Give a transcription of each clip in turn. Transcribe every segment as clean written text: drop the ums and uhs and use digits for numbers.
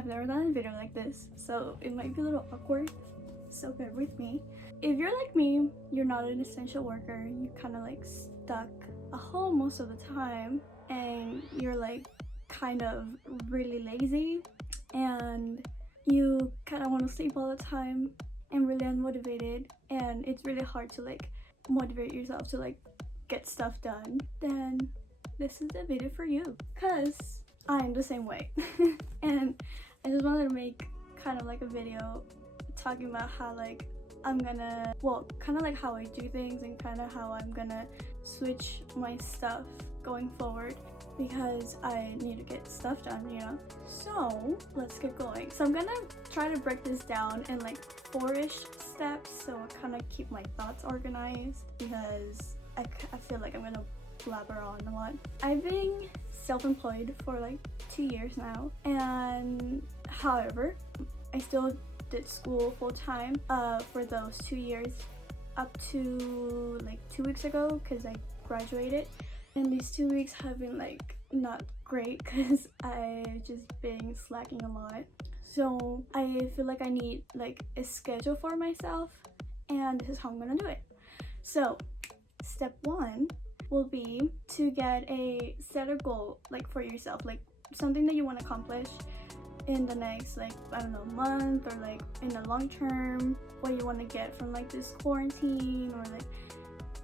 I've never done a video like this, so it might be a little awkward, so bear with me. If you're like me, you're not an essential worker, you're kind of like stuck at home most of the time, and you're like kind of really lazy, and you kind of want to sleep all the time and really unmotivated, and it's really hard to like motivate yourself to like get stuff done, then this is the video for you, because I'm the same way. And I just wanted to make kind of like a video talking about how like I'm gonna, well, kind of like how I do things and kind of how I'm gonna switch my stuff going forward, because I need to get stuff done, you know. So let's get going. So I'm gonna try to break this down in like 4-ish steps, so I kind of keep my thoughts organized, because I feel like I'm gonna blabber on a lot. I've been self-employed for like 2 years now, and however, I still did school full-time for those 2 years up to like 2 weeks ago, because I graduated. And these 2 weeks have been like not great, because I just been slacking a lot. So I feel like I need like a schedule for myself, and this is how I'm gonna do it. So step 1 will be to set a goal like for yourself, like something that you want to accomplish in the next, like, I don't know, month, or like in the long term, what you want to get from like this quarantine, or like,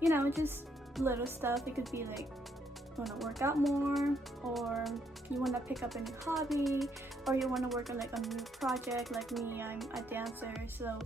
you know, just little stuff. It could be like you want to work out more, or you want to pick up a new hobby, or you want to work on like a new project. Like me, I'm a dancer, so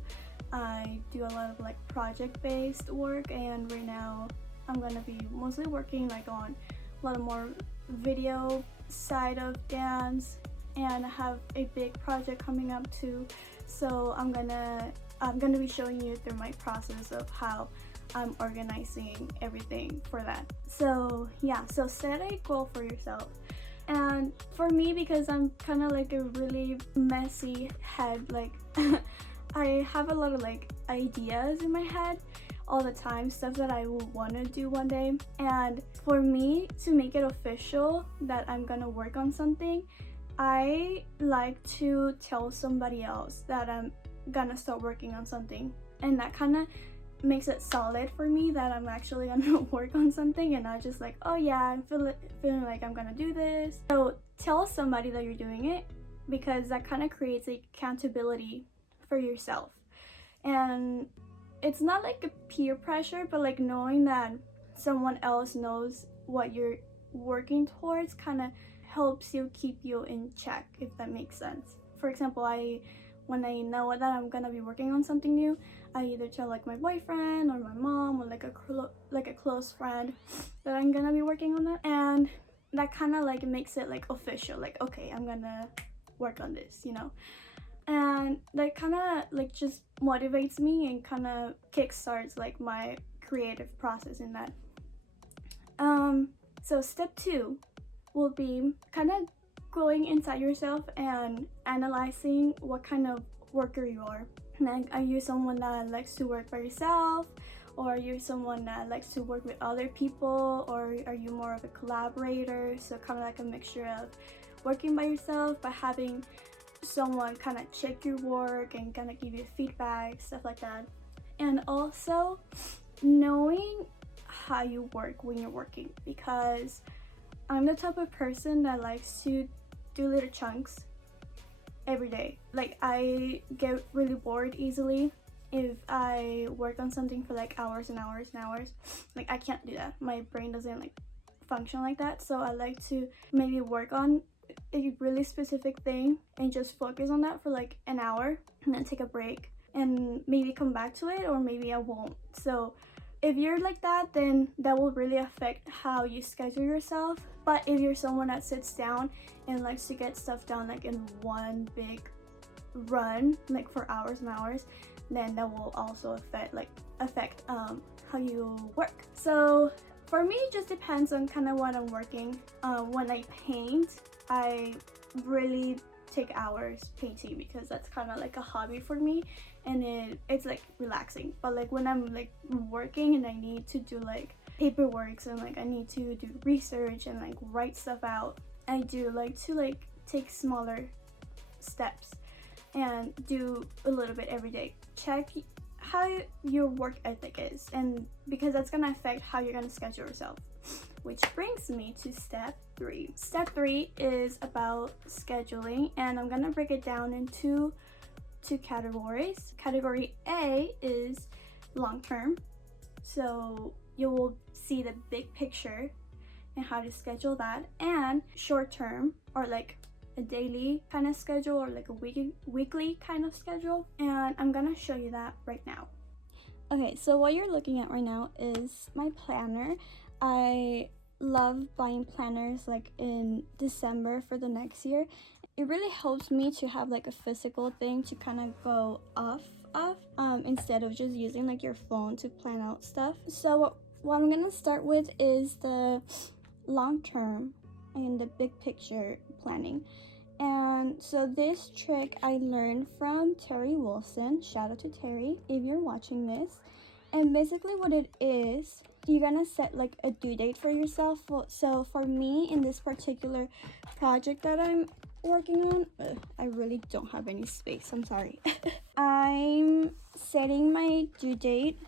I do a lot of like project-based work, and right now I'm gonna be mostly working like on a lot of more video side of dance, and I have a big project coming up too. So I'm gonna be showing you through my process of how I'm organizing everything for that. So yeah, so set a goal for yourself. And for me, because I'm kind of like a really messy head, like I have a lot of like ideas in my head all the time, stuff that I will want to do one day. And for me to make it official that I'm gonna work on something, I like to tell somebody else that I'm gonna start working on something, and that kind of makes it solid for me that I'm actually gonna work on something, and not just like, oh yeah, I'm feeling like I'm gonna do this. So tell somebody that you're doing it, because that kind of creates accountability for yourself. And it's not like a peer pressure, but like knowing that someone else knows what you're working towards kind of helps you keep you in check, if that makes sense. For example, when I know that I'm gonna be working on something new, I either tell like my boyfriend or my mom or like a close friend that I'm gonna be working on that, and that kind of like makes it like official, like, okay, I'm gonna work on this, you know. And that kind of like just motivates me and kind of kickstarts like my creative process in that. So step 2 will be kind of going inside yourself and analyzing what kind of worker you are. Like, are you someone that likes to work by yourself, or are you someone that likes to work with other people, or are you more of a collaborator? So kind of like a mixture of working by yourself but having someone kind of check your work and kind of give you feedback, stuff like that. And also knowing how you work when you're working, because I'm the type of person that likes to do little chunks every day. Like, I get really bored easily if I work on something for like hours and hours and hours. Like, I can't do that. My brain doesn't like function like that. So I like to maybe work on a really specific thing and just focus on that for like an hour, and then take a break and maybe come back to it, or maybe I won't. So if you're like that, then that will really affect how you schedule yourself. But if you're someone that sits down and likes to get stuff done like in one big run, like for hours and hours, then that will also affect how you work. So for me, it just depends on kind of what I'm working. When I paint, I really take hours painting, because that's kind of like a hobby for me, and it's like relaxing. But like when I'm like working and I need to do like paperwork, and like I need to do research and like write stuff out, I do like to like take smaller steps and do a little bit every day. Check how your work ethic is, and because that's going to affect how you're going to schedule yourself. Which brings me to step 3. Step 3 is about scheduling, and I'm going to break it down into 2 categories. Category A is long term, so you will see the big picture and how to schedule that, and short term, or like a daily kind of schedule, or like a weekly kind of schedule, and I'm gonna show you that right now. Okay, so what you're looking at right now is my planner. I love buying planners like in December for the next year. It really helps me to have like a physical thing to kind of go off of, instead of just using like your phone to plan out stuff. So what I'm gonna start with is the long term and the big picture planning. And so this trick I learned from Terry Wilson. Shout out to Terry if you're watching this. And basically what it is, you're gonna set like a due date for yourself. So for me, in this particular project that I'm working on, I really don't have any space, I'm sorry. I'm setting my due date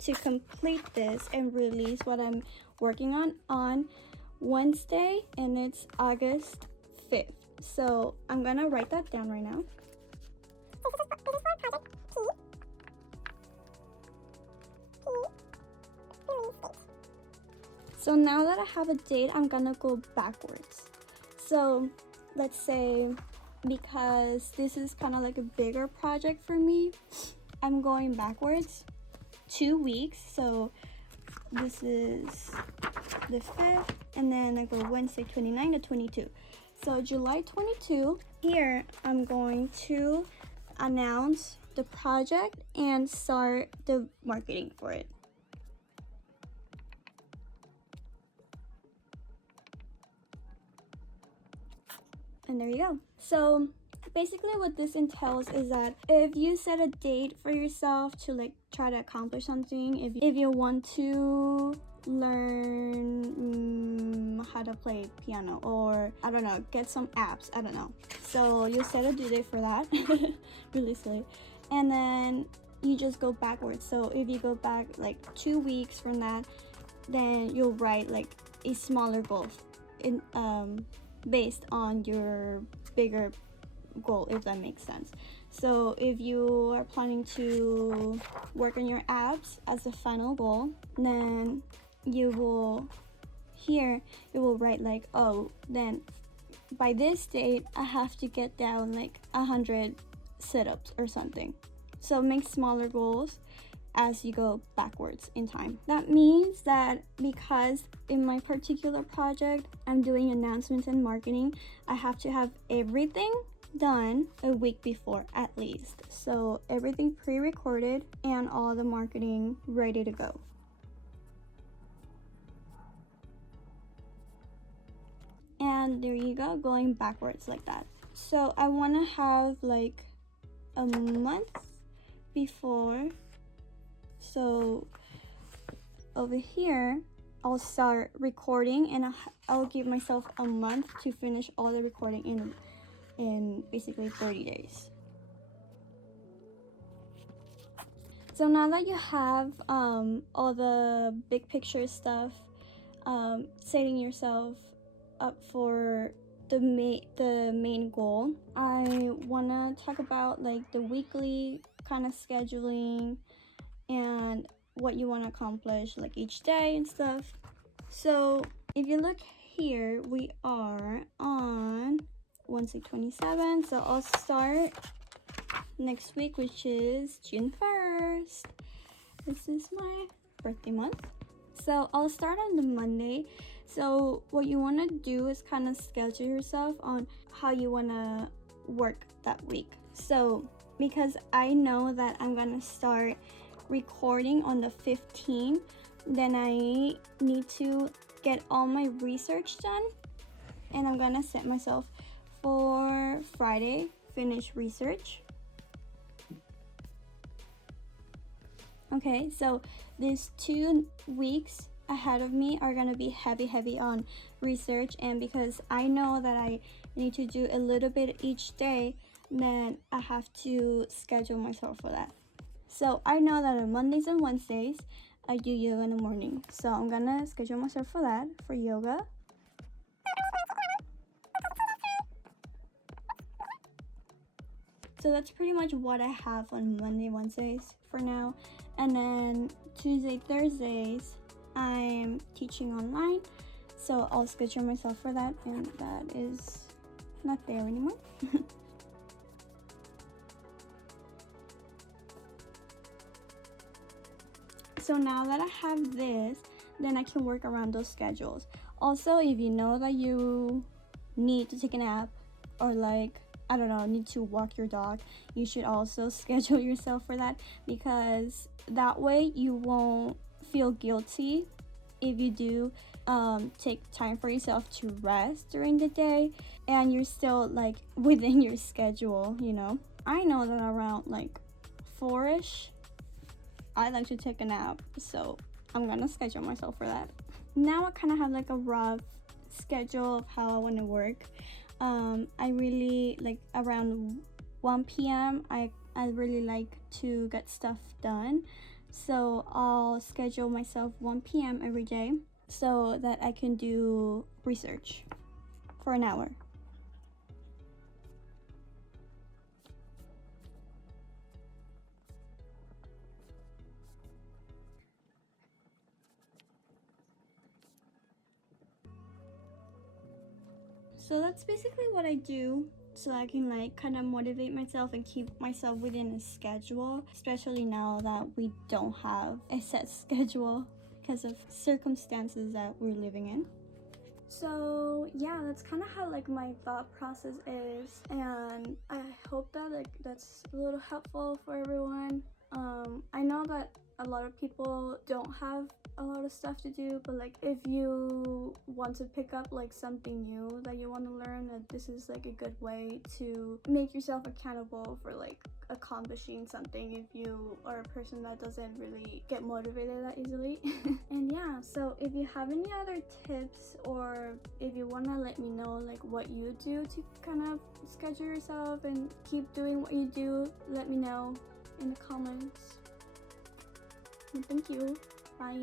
to complete this and release what I'm working on Wednesday, and it's August 5th. So I'm gonna write that down right now. So now that I have a date, I'm gonna go backwards. So let's say, because this is kind of like a bigger project for me, I'm going backwards 2 weeks. So this is the 5th, and then I go Wednesday 29 to 22. So July 22, here I'm going to announce the project and start the marketing for it. And there you go. So basically what this entails is that if you set a date for yourself to like try to accomplish something, if you want to learn how to play piano, or I don't know, get some apps, I don't know. So you set a due date for that. Really silly. And then you just go backwards. So if you go back like 2 weeks from that, then you'll write like a smaller goal in based on your bigger goal, if that makes sense. So if you are planning to work on your abs as a final goal, then you will write like, oh, then by this date I have to get down like 100 sit-ups or something. So make smaller goals as you go backwards in time. That means that because in my particular project I'm doing announcements and marketing, I have to have everything done a week before at least. So everything pre-recorded and all the marketing ready to go. And there you go, going backwards like that. So I want to have like a month before. So over here I'll start recording, and I'll give myself a month to finish all the recording in basically 30 days. So now that you have all the big picture stuff, setting yourself up for the main goal, I wanna talk about like the weekly kind of scheduling and what you want to accomplish like each day and stuff. So if you look here, we are on Wednesday 27, so I'll start next week, which is June 1st. This is my birthday month. So I'll start on the Monday. So what you want to do is kind of schedule yourself on how you want to work that week. So because I know that I'm gonna start recording on the 15th, then I need to get all my research done, and I'm gonna set myself for Friday, finish research. Okay, so these 2 weeks ahead of me are gonna be heavy on research, and because I know that I need to do a little bit each day, then I have to schedule myself for that. So I know that on Mondays and Wednesdays I do yoga in the morning, so I'm gonna schedule myself for that, for yoga. So that's pretty much what I have on Monday, Wednesdays for now. And then Tuesday, Thursdays, I'm teaching online. So I'll schedule myself for that, and that is not there anymore. So now that I have this, then I can work around those schedules. Also, if you know that you need to take a nap, or like, I don't know, need to walk your dog, you should also schedule yourself for that, because that way you won't feel guilty if you do take time for yourself to rest during the day and you're still like within your schedule, you know. I know that around like 4ish I like to take a nap, so I'm gonna schedule myself for that. Now I kind of have like a rough schedule of how I want to work. I really like around 1 p.m. I really like to get stuff done, so I'll schedule myself 1 p.m. every day so that I can do research for an hour. So that's basically what I do, so I can like kind of motivate myself and keep myself within a schedule, especially now that we don't have a set schedule because of circumstances that we're living in. So yeah, that's kind of how like my thought process is, and I hope that like that's a little helpful for everyone. I know that a lot of people don't have a lot of stuff to do, but like if you want to pick up like something new that you want to learn, that this is like a good way to make yourself accountable for like accomplishing something if you are a person that doesn't really get motivated that easily. And yeah, so if you have any other tips, or if you want to let me know like what you do to kind of schedule yourself and keep doing what you do, let me know in the comments. And thank you. Bye.